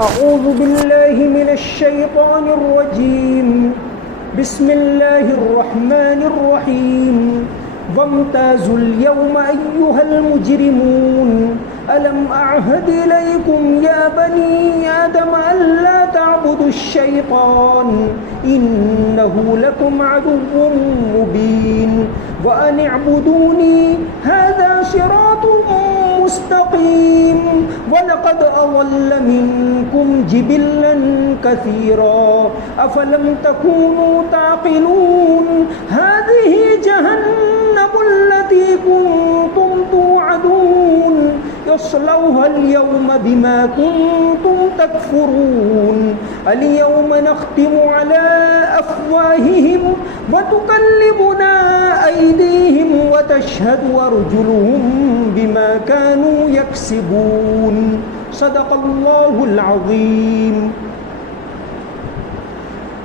أعوذ بالله من الشيطان الرجيم بسم الله الرحمن الرحيم وامتازوا اليوم أيها المجرمون ألم أعهد إليكم يا بني آدم ألا تعبدوا الشيطان إنه لكم عدو مبين وأن اعبدوني هذا صراط مستقيم ولقد أضل منكم جبلا كثيرا أفلم تكونوا تعقلون هذه جهنم التي كنتم توعدون يصلوها اليوم بما كنتم تكفرون اليوم نختم على أفواههم وتكلمنا أيديهم وتشهد أرجلهم بما كانوا يكسبون صدق الله العظيم.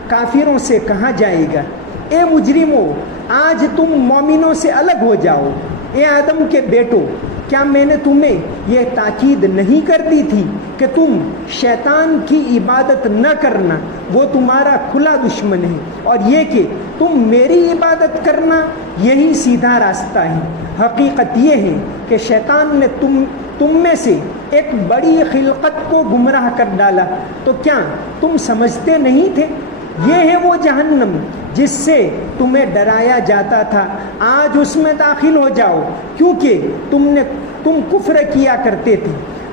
کافروں سے کہا جائے گا اے مجرموں آج تم مومنوں سے الگ ہو جاؤ. اے آدم کے بیٹو کیا میں نے تمہیں یہ تاکید نہیں کر دی تھی کہ تم شیطان کی عبادت نہ کرنا، وہ تمہارا کھلا دشمن ہے، اور یہ کہ تم میری عبادت کرنا یہی سیدھا راستہ ہے. حقیقت یہ ہے کہ شیطان نے تم میں سے ایک بڑی خلقت کو گمراہ کر ڈالا. تو کیا تم سمجھتے نہیں تھے؟ یہ ہے وہ جہنم جس سے تمہیں ڈرایا جاتا تھا، آج اس میں داخل ہو جاؤ کیونکہ تم کفر کیا کرتے تھے.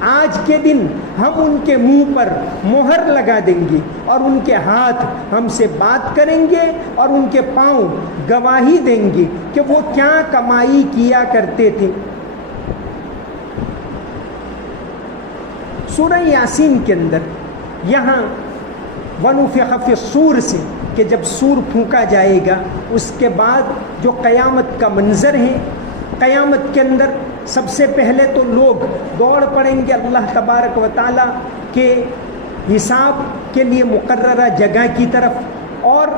آج کے دن ہم ان کے منہ پر مہر لگا دیں گے اور ان کے ہاتھ ہم سے بات کریں گے اور ان کے پاؤں گواہی دیں گے کہ وہ کیا کمائی کیا کرتے تھے. سورہ یاسین کے اندر یہاں وَنُفِخَ فِي الصُّورِ سے کہ جب سور پھونکا جائے گا اس کے بعد جو قیامت کا منظر ہے، قیامت کے اندر سب سے پہلے تو لوگ دوڑ پڑیں گے اللہ تبارک و تعالیٰ کے حساب کے لیے مقررہ جگہ کی طرف اور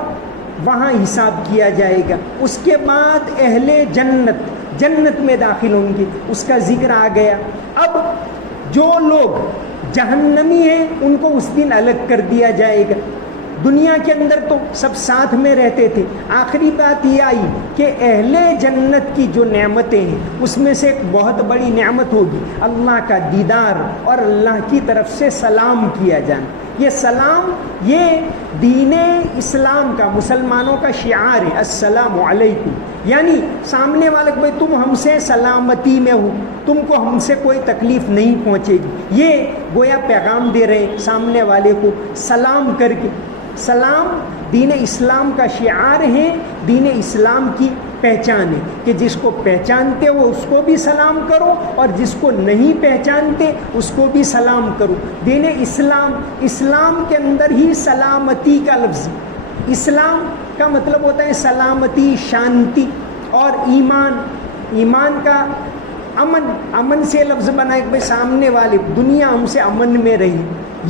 وہاں حساب کیا جائے گا. اس کے بعد اہل جنت میں داخل ہوں گے، اس کا ذکر آ گیا. اب جو لوگ جہنمی ہیں ان کو اس دن الگ کر دیا جائے گا. دنیا کے اندر تو سب ساتھ میں رہتے تھے. آخری بات یہ آئی کہ اہل جنت کی جو نعمتیں ہیں اس میں سے ایک بہت بڑی نعمت ہوگی اللہ کا دیدار اور اللہ کی طرف سے سلام کیا جانا. یہ سلام یہ دین اسلام کا، مسلمانوں کا شعار ہے، السلام علیکم، یعنی سامنے والے کو تم ہم سے سلامتی میں ہو، تم کو ہم سے کوئی تکلیف نہیں پہنچے گی. یہ گویا پیغام دے رہے ہیں سامنے والے کو سلام کر کے. سلام دین اسلام کا شعار ہے، دین اسلام کی پہچان ہے کہ جس کو پہچانتے ہو اس کو بھی سلام کرو اور جس کو نہیں پہچانتے اس کو بھی سلام کرو. دین اسلام کے اندر ہی سلامتی کا لفظ، اسلام کا مطلب ہوتا ہے سلامتی، شانتی، اور ایمان کا امن سے لفظ بنائے کہ سامنے والے دنیا ہم سے امن میں رہی.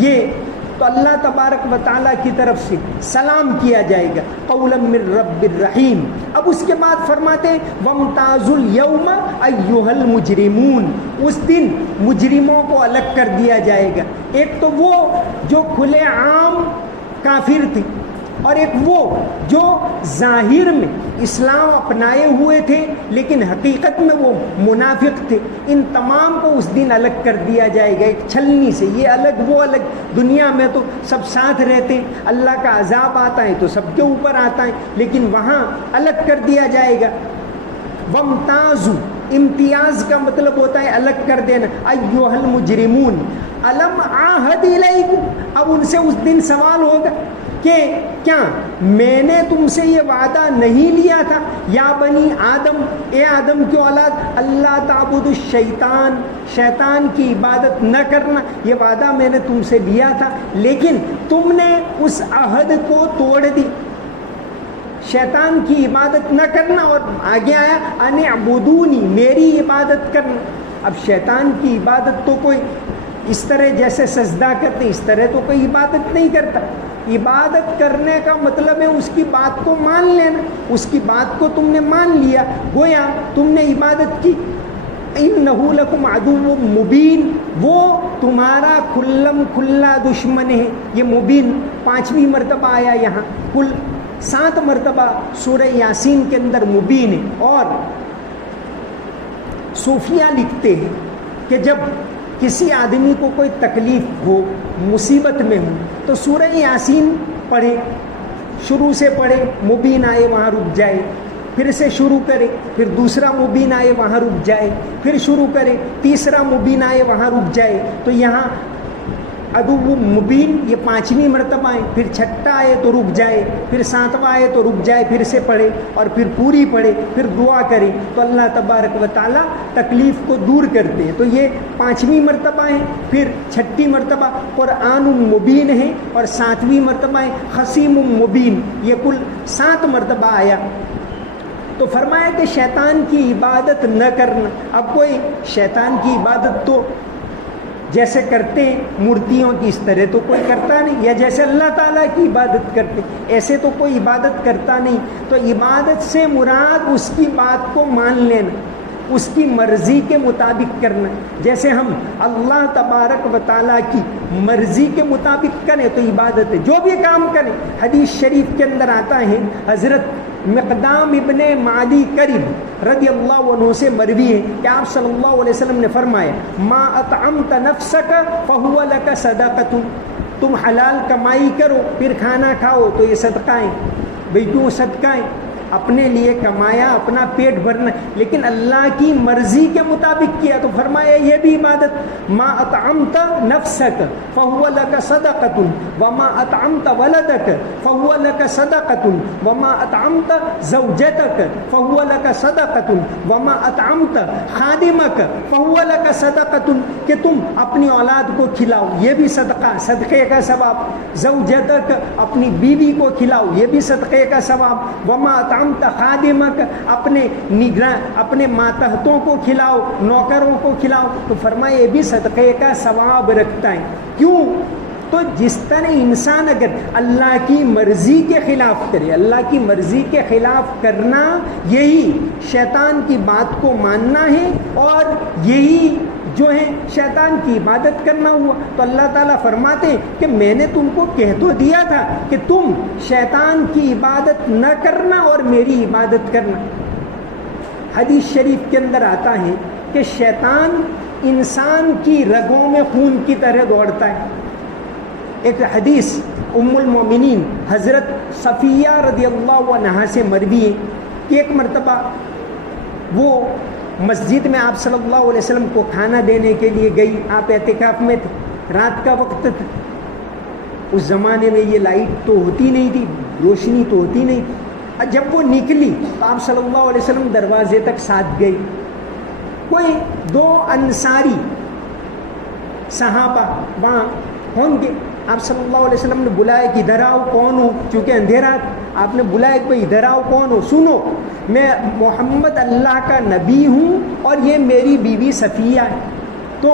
یہ تو اللہ تبارک و تعالیٰ کی طرف سے سلام کیا جائے گا قولا من رب الرحیم. اب اس کے بعد فرماتے ہیں وامتازوا اليوم ایھا المجرمون، اس دن مجرموں کو الگ کر دیا جائے گا. ایک تو وہ جو کھلے عام کافر تھے اور ایک وہ جو ظاہر میں اسلام اپنائے ہوئے تھے لیکن حقیقت میں وہ منافق تھے. ان تمام کو اس دن الگ کر دیا جائے گا ایک چھلنی سے. یہ الگ وہ الگ. دنیا میں تو سب ساتھ رہتے ہیں، اللہ کا عذاب آتا ہے تو سب کے اوپر آتا ہے، لیکن وہاں الگ کر دیا جائے گا. وامتازوا، امتیاز کا مطلب ہوتا ہے الگ کر دینا. ایھا المجرمون الم عہد الیکم، اب ان سے اس دن سوال ہوگا کہ کیا میں نے تم سے یہ وعدہ نہیں لیا تھا یا بنی آدم، اے آدم کی اولاد، اللہ تعبد الشیطان، شیطان کی عبادت نہ کرنا، یہ وعدہ میں نے تم سے لیا تھا لیکن تم نے اس عہد کو توڑ دی، شیطان کی عبادت نہ کرنا. اور آگے آیا ان اعبدونی، میری عبادت کرنا. اب شیطان کی عبادت تو کوئی اس طرح جیسے سجدہ کرتے اس طرح تو کوئی عبادت نہیں کرتا. عبادت کرنے کا مطلب ہے اس کی بات کو مان لینا. اس کی بات کو تم نے مان لیا، گویا تم نے عبادت کی. انہ لکم عدو مبین، وہ تمہارا کھلم کھلا دشمن ہے. یہ مبین 5ویں مرتبہ آیا یہاں، کل 7 مرتبہ سورہ یاسین کے اندر مبین ہے. اور صوفیہ لکھتے ہیں کہ جب کسی آدمی کو کوئی تکلیف ہو، مصیبت میں ہو، تو سورہ یاسین پڑھے، شروع سے پڑھے، مبین آئے وہاں رک جائے، پھر سے شروع کرے، پھر دوسرا مبین آئے وہاں رک جائے، پھر شروع کرے، تیسرا مبین آئے وہاں رک جائے. تو یہاں عدو مبین یہ 5ویں مرتبہ ہے، پھر 6 آئے تو رک جائے، پھر 7واں آئے تو رک جائے، پھر سے پڑھے اور پھر پوری پڑھے، پھر دعا کرے تو اللہ تبارک و تعالیٰ تکلیف کو دور کرتے ہیں. تو یہ 5ویں مرتبہ ہے. پھر 6ٹھی مرتبہ قرآن مبین ہے، اور 7ویں مرتبہ ہے خصیم مبین. یہ کل 7 مرتبہ آیا. تو فرمایا کہ شیطان کی عبادت نہ کرنا. اب کوئی شیطان کی عبادت تو جیسے کرتے ہیں مورتیوں کی، اس طرح تو کوئی کرتا نہیں، یا جیسے اللہ تعالیٰ کی عبادت کرتے ایسے تو کوئی عبادت کرتا نہیں. تو عبادت سے مراد اس کی بات کو مان لینا، اس کی مرضی کے مطابق کرنا. جیسے ہم اللہ تبارک و تعالیٰ کی مرضی کے مطابق کریں تو عبادت ہے. جو بھی کام کریں، حدیث شریف کے اندر آتا ہے، حضرت مقدام ابن معدی کرب رضی اللہ عنہ سے مروی ہے کہ آپ صلی اللہ علیہ وسلم نے فرمایا ما اطعمت نفسک فہو لک صدقۃ، تم حلال کمائی کرو پھر کھانا کھاؤ تو یہ صدقہ ہے. بھئی کیوں صدقہ ہے؟ اپنے لیے کمایا، اپنا پیٹ بھرنا، لیکن اللہ کی مرضی کے مطابق کیا تو فرمایا یہ بھی عبادت. ما اطعمت نفسک فہو لک صدقۃ وما اطعمت ولدک فہو لک صدقۃ وما اطعمت زوجتک فہو لک صدقۃ وما اطعمت خادمک فہو لک صدقۃ، کہ تم اپنی اولاد کو کھلاؤ یہ بھی صدقہ، صدقے کا ثواب. زوجتک، اپنی بیوی کو کھلاؤ یہ بھی صدقے کا ثواب. وما اطعمت خادمک، اپنے نگراں، اپنے ماتحتوں کو کھلاؤ، نوکروں کو کھلاؤ. تو فرمایا یہ بھی صدقے کا ثواب رکھتا ہے. کیوں؟ تو جس طرح انسان اگر اللہ کی مرضی کے خلاف کرے، اللہ کی مرضی کے خلاف کرنا یہی شیطان کی بات کو ماننا ہے، اور یہی جو ہے شیطان کی عبادت کرنا ہوا. تو اللہ تعالیٰ فرماتے ہیں کہ میں نے تم کو کہہ تو دیا تھا کہ تم شیطان کی عبادت نہ کرنا اور میری عبادت کرنا. حدیث شریف کے اندر آتا ہے کہ شیطان انسان کی رگوں میں خون کی طرح دوڑتا ہے. ایک حدیث ام المومنین حضرت صفیہ رضی اللہ عنہا سے مروی ہے کہ ایک مرتبہ وہ مسجد میں آپ صلی اللہ علیہ وسلم کو کھانا دینے کے لیے گئی. آپ اعتکاف میں تھے، رات کا وقت تھا. اس زمانے میں یہ لائٹ تو ہوتی نہیں تھی، روشنی تو ہوتی نہیں تھی. جب وہ نکلی تو آپ صلی اللہ علیہ وسلم دروازے تک ساتھ گئی. کوئی 2 انصاری صحابہ وہاں ہوں گے. آپ صلی اللہ علیہ وسلم نے بلایا کہ ادھر آؤ، کون ہو؟ چونکہ اندھیرا تھا. آپ نے بلایا کہ بھائی ادھر آؤ، کون ہو؟ سنو، میں محمد اللہ کا نبی ہوں اور یہ میری بیوی صفیہ ہے. تو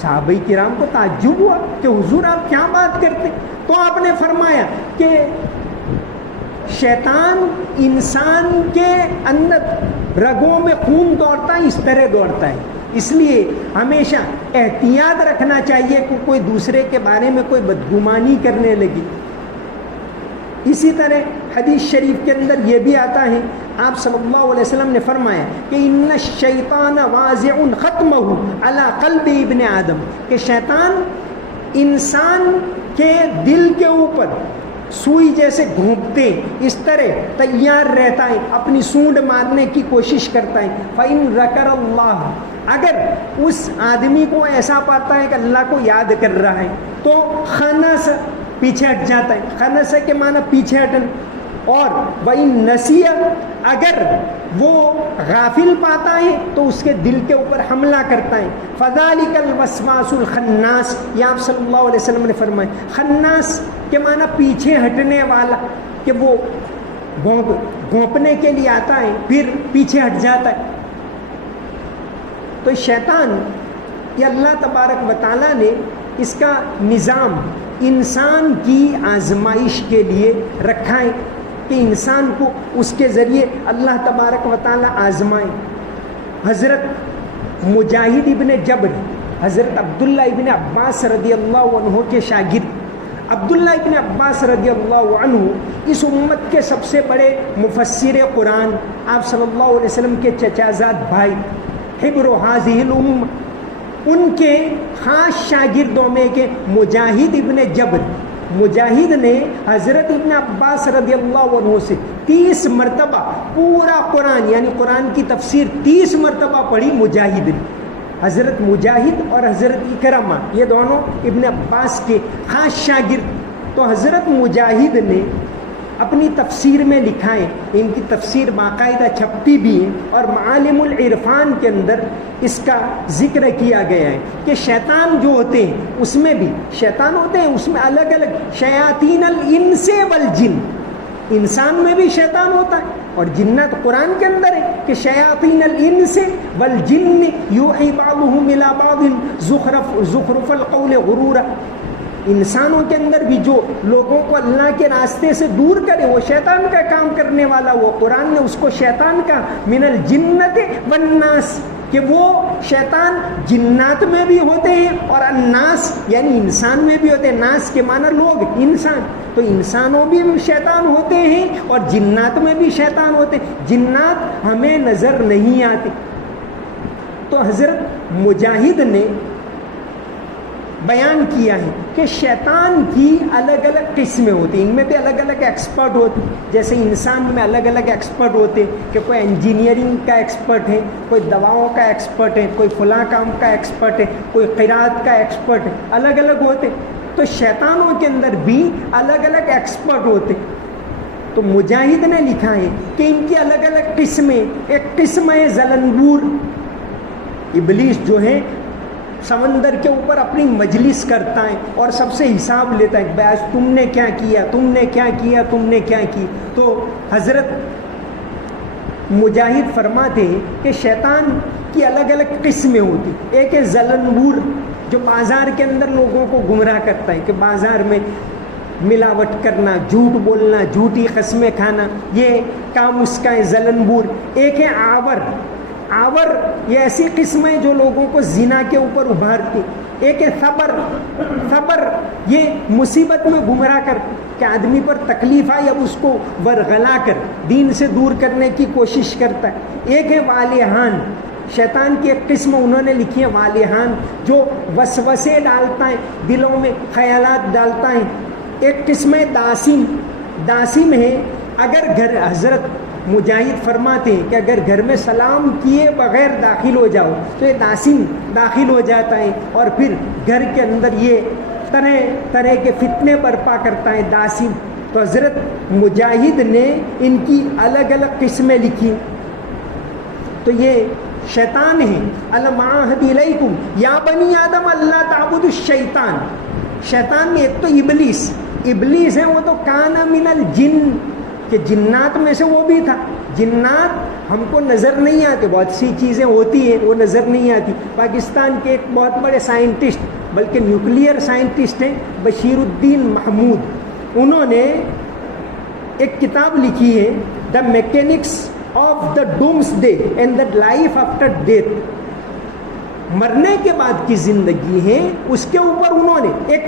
صحابہ کرام کو تعجب ہوا کہ حضور آپ کیا بات کرتے؟ تو آپ نے فرمایا کہ شیطان انسان کے اندر رگوں میں خون دوڑتا ہے، اس طرح دوڑتا ہے. اس لیے ہمیشہ احتیاط رکھنا چاہیے کہ کوئی دوسرے کے بارے میں کوئی بدگمانی کرنے لگی. اسی طرح حدیث شریف کے اندر یہ بھی آتا ہے، آپ صلی اللہ علیہ وسلم نے فرمایا کہ ان الشیطان واضع ختمہ علی قلب ابن آدم، کہ شیطان انسان کے دل کے اوپر سوئی جیسے گھونپتے اس طرح تیار رہتا ہے، اپنی سونڈ مارنے کی کوشش کرتا ہے. فَإِن ذَكَرَ اللَّهَ، اگر اس آدمی کو ایسا پاتا ہے کہ اللہ کو یاد کر رہا ہے تو خنس، پیچھے ہٹ جاتا ہے. خنس کے معنی پیچھے ہٹن. اور وَإِن نَسِيَ، اگر وہ غافل پاتا ہے تو اس کے دل کے اوپر حملہ کرتا ہے. فَذَلِكَ الْوَسْوَاسُ الْخَنَّاسُ، یہ آپ صلی اللہ علیہ وسلم نے فرمایا. خناس کے معنی پیچھے ہٹنے والا، کہ وہ گھونپنے کے لیے آتا ہے پھر پیچھے ہٹ جاتا ہے. تو شیطان یہ اللہ تبارک و تعالیٰ نے اس کا نظام انسان کی آزمائش کے لیے رکھا ہے کہ انسان کو اس کے ذریعے اللہ تبارک و تعالیٰ آزمائے. حضرت مجاہد ابن جبر حضرت عبداللہ ابن عباس رضی اللہ عنہ کے شاگرد. عبداللہ ابن عباس رضی اللہ عنہ اس امت کے سب سے بڑے مفسر قرآن، آپ صلی اللہ علیہ وسلم کے چچا زاد بھائی، حبر هذه الامہ، ان کے خاص شاگردوں میں کہ مجاہد ابن جبر. مجاہد نے حضرت ابن عباس رضی اللہ عنہ سے 30 مرتبہ پورا قرآن یعنی قرآن کی تفسیر 30 مرتبہ پڑھی مجاہد نے. حضرت مجاہد اور حضرت اکرمہ یہ دونوں ابن عباس کے خاص شاگرد. تو حضرت مجاہد نے اپنی تفسیر میں لکھا ہے، ان کی تفسیر باقاعدہ چھپتی بھی ہے، اور معالم العرفان کے اندر اس کا ذکر کیا گیا ہے کہ شیطان جو ہوتے ہیں اس میں بھی شیطان ہوتے ہیں، اس میں الگ الگ شیاطین الانس والجن، انسان میں بھی شیطان ہوتا ہے اور جنات قرآن کے اندر ہے کہ شیاطین الانس والجن یوحی بعضهم الی بعض زخرف القول غرورا. انسانوں کے اندر بھی جو لوگوں کو اللہ کے راستے سے دور کرے وہ شیطان کا کام کرنے والا، وہ قرآن نے اس کو شیطان کا من الجنت والناس کہ وہ شیطان جنات میں بھی ہوتے ہیں اور الناس یعنی انسان میں بھی ہوتے ہیں. ناس کے معنی لوگ، انسان، تو انسانوں بھی شیطان ہوتے ہیں اور جنات میں بھی شیطان ہوتے ہیں. جنات ہمیں نظر نہیں آتے. تو حضرت مجاہد نے بیان کیا ہے کہ شیطان کی الگ الگ قسمیں ہوتی ہیں، ان میں بھی الگ الگ ایکسپرٹ ہوتے ہیں. جیسے انسان میں الگ الگ ایکسپرٹ ہوتے ہیں کہ کوئی انجینئرنگ کا ایکسپرٹ ہے، کوئی دواؤں کا ایکسپرٹ ہے، کوئی فلاں کام کا ایکسپرٹ ہے، کوئی قرات کا ایکسپرٹ ہے، الگ الگ ہوتے. تو شیطانوں کے اندر بھی الگ الگ ایکسپرٹ ہوتے. تو مجاہد نے لکھا ہے کہ ان کی الگ الگ قسمیں. ایک قسم ہے زلنبور، ابلیس جو ہے سمندر کے اوپر اپنی مجلس کرتا ہے اور سب سے حساب لیتا ہے کہ آج تم نے کیا کیا، تم نے کیا کیا، تم نے کیا کی. تو حضرت مجاہد فرماتے ہیں کہ شیطان کی الگ الگ قسمیں ہوتی. ایک ہے زلنبور جو بازار کے اندر لوگوں کو گمراہ کرتا ہے کہ بازار میں ملاوٹ کرنا، جھوٹ بولنا، جھوٹی قسمیں کھانا، یہ کام اس کا ہے زلنبور. ایک ہے آور. آور یہ ایسی قسم ہے جو لوگوں کو زنا کے اوپر ابھارتی. ایک ہے صبر. صبر یہ مصیبت میں گمراہ کر کہ آدمی پر تکلیف آئی اب اس کو ورغلا کر دین سے دور کرنے کی کوشش کرتا ہے. ایک ہے والیہان. شیطان کی ایک قسم انہوں نے لکھی ہے والیہان جو وسوسے ڈالتا ہے، دلوں میں خیالات ڈالتا ہے. ایک قسم ہے داسم. داسم ہے اگر گھر، حضرت مجاہد فرماتے ہیں کہ اگر گھر میں سلام کیے بغیر داخل ہو جاؤ تو یہ داسم داخل ہو جاتا ہے اور پھر گھر کے اندر یہ طرح طرح کے فتنے برپا کرتا ہے داسم. تو حضرت مجاہد نے ان کی الگ الگ قسمیں لکھی. تو یہ شیطان ہے. الم اعہد الیکم یا بنی آدم اللہ تعبدوا الشیطان. شیطان میں ایک تو ابلیس. ابلیس ہے وہ تو کان من الجن کہ جنات میں سے وہ بھی تھا. جنات ہم کو نظر نہیں آتے، بہت سی چیزیں ہوتی ہیں وہ نظر نہیں آتی. پاکستان کے ایک بہت بڑے سائنٹسٹ بلکہ نیوکلیئر سائنٹسٹ ہیں بشیر الدین محمود، انہوں نے ایک کتاب لکھی ہے the mechanics of the doomsday and the life after death. مرنے کے بعد کی زندگی ہے اس کے اوپر انہوں نے ایک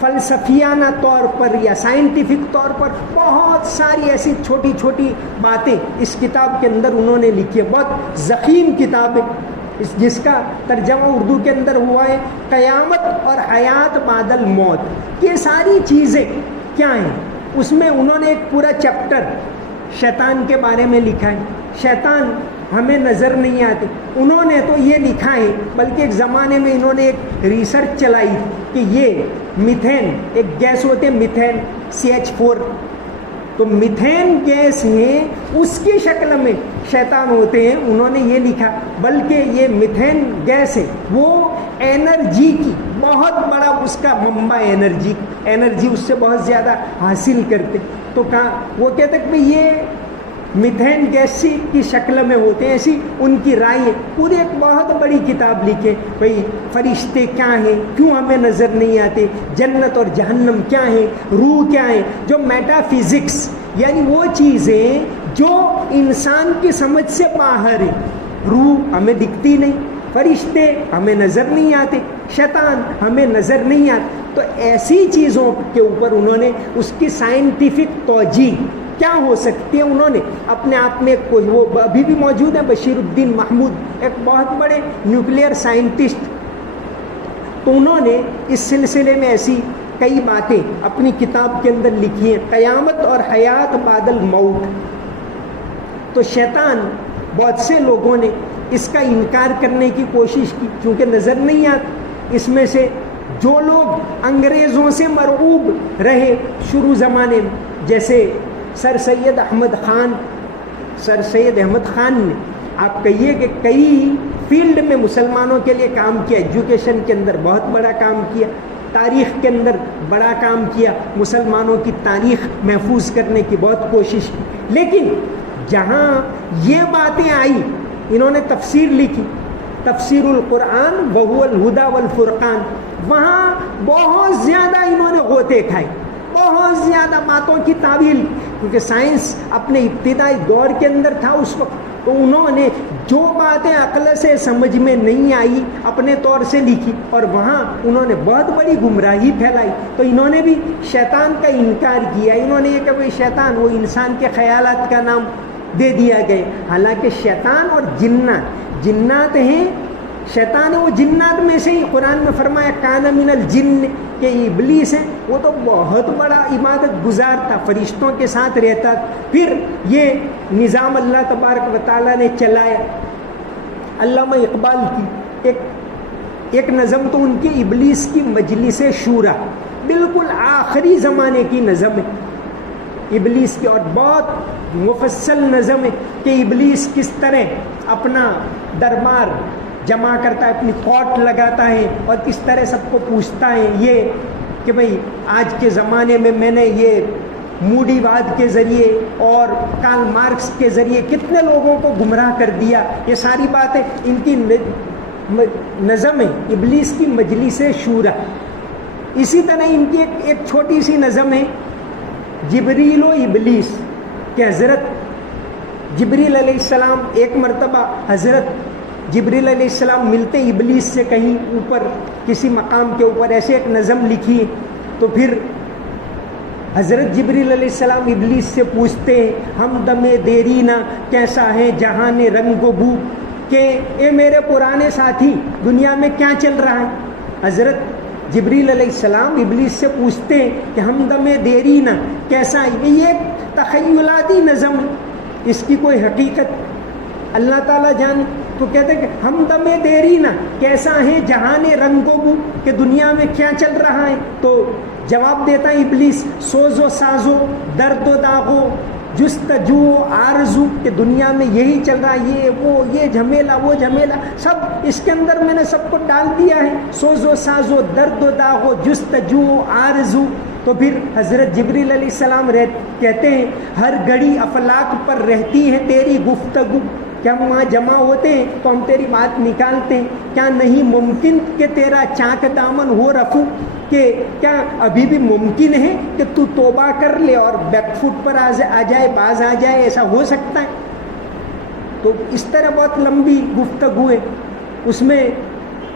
فلسفیانہ طور پر یا سائنٹیفک طور پر بہت ساری ایسی چھوٹی چھوٹی باتیں اس کتاب کے اندر انہوں نے لکھی ہے. بہت ضخیم کتاب ہے جس کا ترجمہ اردو کے اندر ہوا ہے قیامت اور حیات بعد الموت. یہ ساری چیزیں کیا ہیں؟ اس میں انہوں نے ایک پورا چیپٹر شیطان کے بارے میں لکھا ہے. شیطان ہمیں نظر نہیں آتے. انہوں نے تو یہ لکھا ہے بلکہ ایک زمانے میں انہوں نے ایک ریسرچ چلائی کہ یہ میتھین ایک گیس ہوتے ہیں میتھین CH4. تو میتھین گیس ہے اس کی شکل میں شیطان ہوتے ہیں. انہوں نے یہ لکھا بلکہ یہ میتھین گیس ہے وہ انرجی کی بہت بڑا اس کا منبع انرجی اس سے بہت زیادہ حاصل کرتے. تو کہا وہ کہتے کہ یہ میتھین گیس کی شکل میں ہوتے ہیں، ایسی ان کی رائے ہے. پوری ایک بہت بڑی کتاب لکھے بھئی فرشتے کیا ہیں، کیوں ہمیں نظر نہیں آتے، جنت اور جہنم کیا ہیں، روح کیا ہے، جو میٹا فزکس یعنی وہ چیزیں جو انسان کی سمجھ سے باہر ہے. روح ہمیں دکھتی نہیں، فرشتے ہمیں نظر نہیں آتے، شیطان ہمیں نظر نہیں آتا. تو ایسی چیزوں کے اوپر انہوں نے اس کی سائنٹیفک توجیہ کیا ہو سکتی ہے، انہوں نے اپنے آپ میں کوئی، وہ ابھی بھی موجود ہے بشیر الدین محمود، ایک بہت بڑے نیوکلیئر سائنٹسٹ. تو انہوں نے اس سلسلے میں ایسی کئی باتیں اپنی کتاب کے اندر لکھی ہیں، قیامت اور حیات بعد الموت. تو شیطان، بہت سے لوگوں نے اس کا انکار کرنے کی کوشش کی کیونکہ نظر نہیں آتا. اس میں سے جو لوگ انگریزوں سے مرعوب رہے شروع زمانے میں، جیسے سر سید احمد خان نے، آپ کہیے کہ کئی فیلڈ میں مسلمانوں کے لیے کام کیا، ایجوکیشن کے اندر بہت بڑا کام کیا، تاریخ کے اندر بڑا کام کیا، مسلمانوں کی تاریخ محفوظ کرنے کی بہت کوشش کی. لیکن جہاں یہ باتیں آئی، انہوں نے تفسیر لکھی، تفسیر القرآن وہو الہدی والفرقان، وہاں بہت زیادہ انہوں نے غوطے کھائے، بہت زیادہ باتوں کی تعویل، کیونکہ سائنس اپنے ابتدائی دور کے اندر تھا اس وقت. تو انہوں نے جو باتیں عقل سے سمجھ میں نہیں آئی اپنے طور سے لکھی، اور وہاں انہوں نے بہت بڑی گمراہی پھیلائی. تو انہوں نے بھی شیطان کا انکار کیا. انہوں نے یہ کہ بھئی شیطان وہ انسان کے خیالات کا نام دے دیا گیا، حالانکہ شیطان اور جنات ہیں. شیطان وہ جنات میں سے ہی، قرآن میں فرمایا کان من الجن، کہ ابلیس ہے وہ تو بہت بڑا عبادت گزار تھا، فرشتوں کے ساتھ رہتا. پھر یہ نظام اللہ تبارک و تعالیٰ نے چلایا. علامہ اقبال کی ایک نظم تو ان کی ابلیس کی مجلس شورا، بالکل آخری زمانے کی نظم ہے ابلیس کی، اور بہت مفصل نظم ہے کہ ابلیس کس طرح اپنا دربار جمع کرتا ہے، اپنی کوٹ لگاتا ہے اور کس طرح سب کو پوچھتا ہے یہ کہ بھئی آج کے زمانے میں میں نے یہ موڈی واد کے ذریعے اور کارل مارکس کے ذریعے کتنے لوگوں کو گمراہ کر دیا. یہ ساری باتیں ان کی نظم ہے، ابلیس کی مجلس شورا. اسی طرح ان کی ایک چھوٹی سی نظم ہے جبریل و ابلیس، کہ حضرت جبریل علیہ السلام ایک مرتبہ حضرت جبریل علیہ السلام ملتے ابلیس سے کہیں اوپر کسی مقام کے اوپر، ایسے ایک نظم لکھی. تو پھر حضرت جبریل علیہ السلام ابلیس سے پوچھتے ہیں ہم دم دیرینا کیسا ہے جہان رنگ و بو، کہ اے میرے پرانے ساتھی دنیا میں کیا چل رہا ہے. حضرت جبریل علیہ السلام ابلیس سے پوچھتے ہیں کہ ہم دم دیرینا کیسا ہے. یہ ایک تخیلاتی نظم، اس کی کوئی حقیقت اللہ تعالیٰ جانے. تو کہتے ہیں کہ ہم دم دیرینا کیسا ہے جہان رنگ و بو، کہ دنیا میں کیا چل رہا ہے. تو جواب دیتا ہے ابلیس سوز و سازو درد و داغو جستجو آرزو، کہ دنیا میں یہی چل رہا ہے، یہ وہ یہ جھمیلا وہ جھمیلا سب اس کے اندر میں نے سب کو ڈال دیا ہے. سوز و سازو درد و داغو جستجو آرزو. تو پھر حضرت جبریل علیہ السلام کہتے ہیں ہر گھڑی افلاک پر رہتی ہے تیری گفتگو، کیا ہم وہاں جمع ہوتے ہیں تو ہم تیری بات نکالتے ہیں. کیا نہیں ممکن کہ تیرا چاک دامن ہو رفو، کہ کیا ابھی بھی ممکن ہے کہ تو توبہ کر لے اور بیک فٹ پر آ جائے، باز آ جائے، ایسا ہو سکتا ہے. تو اس طرح بہت لمبی گفتگو ہے. اس میں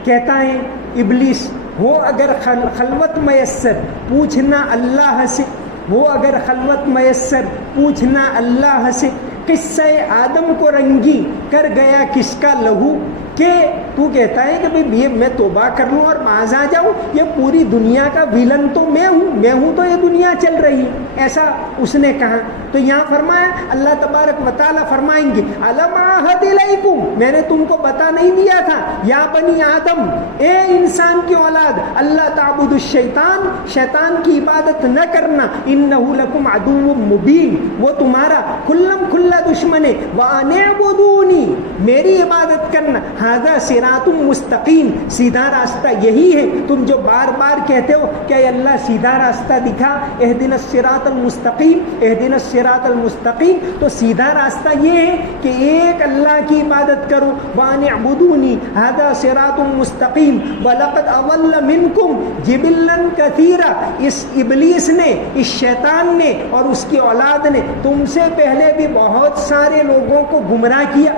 کہتا ہے ابلیس ہو اگر خلوت میسر پوچھنا اللہ سے، وہ اگر خلوت میسر پوچھنا اللہ سے، قصہ آدم کو رنگی کر گیا کس کا لہو، کہ تو کہتا ہے کہ بھئی یہ میں توبہ کر لوں اور باز آ جاؤں، یہ پوری دنیا کا ویلن تو میں ہوں تو یہ دنیا چل رہی، ایسا اس نے کہا. تو یہاں فرمایا اللہ تبارک و تعالیٰ فرمائیں گے الم عہد الیکم، میں نے تم کو بتا نہیں دیا تھا یا بنی آدم، اے انسان کی اولاد، اللہ تعبد الشیطان، شیطان کی عبادت نہ کرنا، انہ لکم عدو مبین، وہ تمہارا کھلم کھلا دشمن ہے، وان اعبدونی، میری عبادت کرنا، ھذا صراط مستقیم، سیدھا راستہ یہی ہے. تم جو بار بار کہتے ہو کہ اے اللہ سیدھا راستہ دکھا، اہدنا الصراط المستقیم، اہدنا الصراط المستقیم، تو سیدھا راستہ یہ ہے کہ ایک اللہ کی عبادت کرو، وان اعبدونی ھذا صراط مستقیم. ولقد اضل منکم جبلا کثیرا، اس ابلیس نے، اس شیطان نے اور اس کی اولاد نے تم سے پہلے بھی بہت سارے لوگوں کو گمراہ کیا.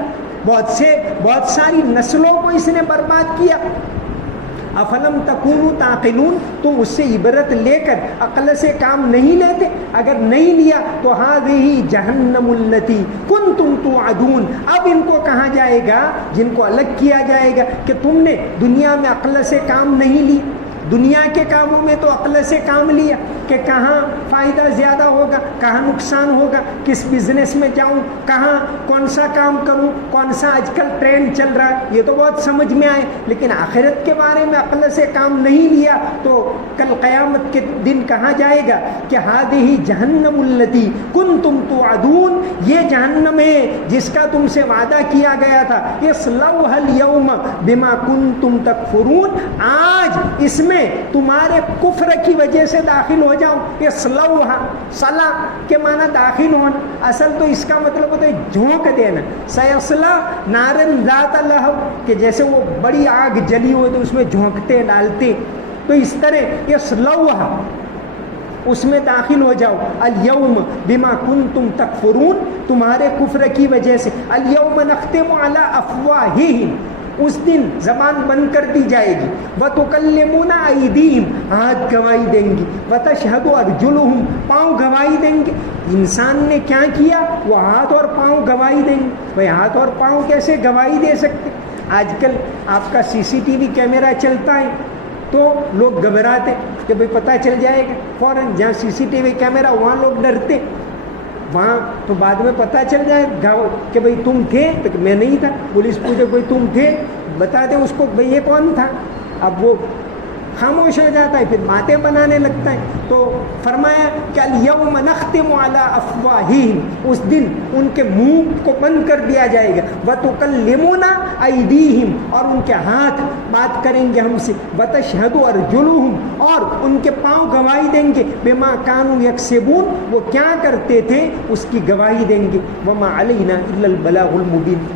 بہت ساری نسلوں کو اس نے برباد کیا. افلم تکونوا تعقلون، تم اس سے عبرت لے کر عقل سے کام نہیں لیتے؟ اگر نہیں لیا تو ہذہ جہنم التی کنتم توعدون. اب ان کو کہا جائے گا، جن کو الگ کیا جائے گا کہ تم نے دنیا میں عقل سے کام نہیں لی، دنیا کے کاموں میں تو عقل سے کام لیا کہ کہاں فائدہ زیادہ ہوگا، کہاں نقصان ہوگا، کس بزنس میں جاؤں، کہاں کون سا کام کروں، کون سا آج کل ٹرینڈ چل رہا ہے، یہ تو بہت سمجھ میں آئے. لیکن آخرت کے بارے میں عقل سے کام نہیں لیا تو کل قیامت کے دن کہا جائے گا کہ ہذہ جہنم التی کنتم توعدون، یہ جہنم ہے جس کا تم سے وعدہ کیا گیا تھا. اصلوها اليوم بما کنتم تکفرون، آج اس میں تمہارے کفر کی وجہ سے داخل ہو جاؤ. اصلوها، صلا کے معنی داخل ہونا، اصل تو اس کا مطلب ہوتا ہے جھونک دینا. سیصلا نارن ذات لہب، کہ جیسے وہ بڑی آگ جلی ہوئی تو اس میں جھونکتے ڈالتے، تو اس طرح اصلوها، اس میں داخل ہو جاؤ. الیوم بما کنتم تکفرون، تمہارے کفر کی وجہ سے. الیوم نختم علی افواہہم، اس دن زبان بند کر دی جائے گی. وَتُكَلِّمُنَا أَيْدِيهِمْ، ہاتھ گواہی دیں گی. وَتَشْهَدُ أَرْجُلُهُمْ، پاؤں گواہی دیں گے. انسان نے کیا کیا، وہ ہاتھ اور پاؤں گواہی دیں گے. بھائی ہاتھ اور پاؤں کیسے گواہی دے سکتے؟ آج کل آپ کا CCTV کیمرہ چلتا ہے تو لوگ گھبراتے کہ بھائی پتہ چل جائے گا، فوراً جہاں CCTV کیمرہ وہاں لوگ ڈرتے. وہاں تو بعد میں پتہ چل جائے کہ بھئی تم تھے، تو میں نہیں تھا. پولیس پوچھے بھئی تم تھے، بتا دیں اس کو بھئی یہ کون تھا. اب وہ خاموش ہو جاتا ہے، پھر باتیں بنانے لگتا ہے. تو فرمایا کہ الیوم نختم علی افواہہم، اس دن ان کے منہ کو بند کر دیا جائے گا. وتکلمنا ایدیہم، اور ان کے ہاتھ بات کریں گے ہم سے. وتشہد ارجلہم، اور ان کے پاؤں گواہی دیں گے. بما کانوا یکسبون، وہ کیا کرتے تھے اس کی گواہی دیں گے. وما علینا الا البلاغ المبین.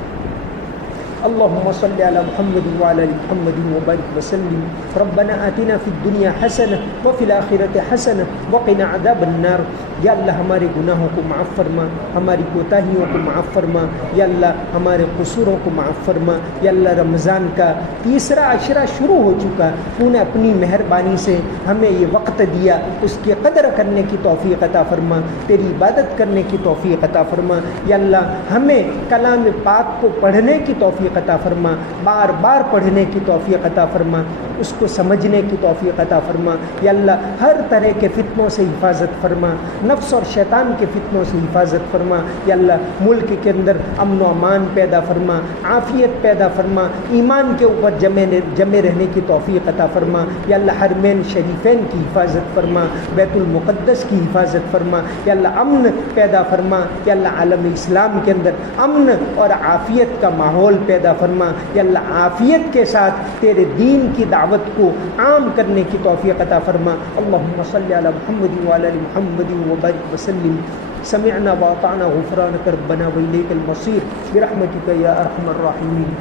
اللهم صل على محمد وعلى ال محمد وبارك وسلم. ربنا آتنا في الدنيا حسنة وفي الآخرة حسنة وقنا عذاب النار. یا اللہ ہمارے گناہوں کو معاف فرما، ہماری کوتاہیوں کو معاف فرما. یا اللہ ہمارے قصوروں کو معاف فرما. یا اللہ رمضان کا تیسرا عشرہ شروع ہو چکا، تو نے اپنی مہربانی سے ہمیں یہ وقت دیا، اس کی قدر کرنے کی توفیق عطا فرما، تیری عبادت کرنے کی توفیق عطا فرما. یا اللہ ہمیں کلام پاک کو پڑھنے کی توفیق عطا فرما، بار بار پڑھنے کی توفیق عطا فرما، اس کو سمجھنے کی توفیق عطا فرما. یا اللہ ہر طرح کے فتنوں سے حفاظت فرما، نفس اور شیطان کے فتنوں سے حفاظت فرما. یا اللہ ملک کے اندر امن و امان پیدا فرما، عافیت پیدا فرما، ایمان کے اوپر جمے رہنے کی توفیق عطا فرما. یا اللہ حرمین شریفین کی حفاظت فرما، بیت المقدس کی حفاظت فرما. یا اللہ امن پیدا فرما. یا اللہ عالم اسلام کے اندر امن اور عافیت کا ماحول پیدا فرما. یا اللہ عافیت کے ساتھ تیرے دین کی دعوت کو عام کرنے کی توفیق عطا فرما. اللہم صلی علی محمد وعلی ال محمد وبارک وسلم. سمعنا واطعنا غفرانک ربنا وإلیک المصیر برحمتک یا ارحم الراحمین.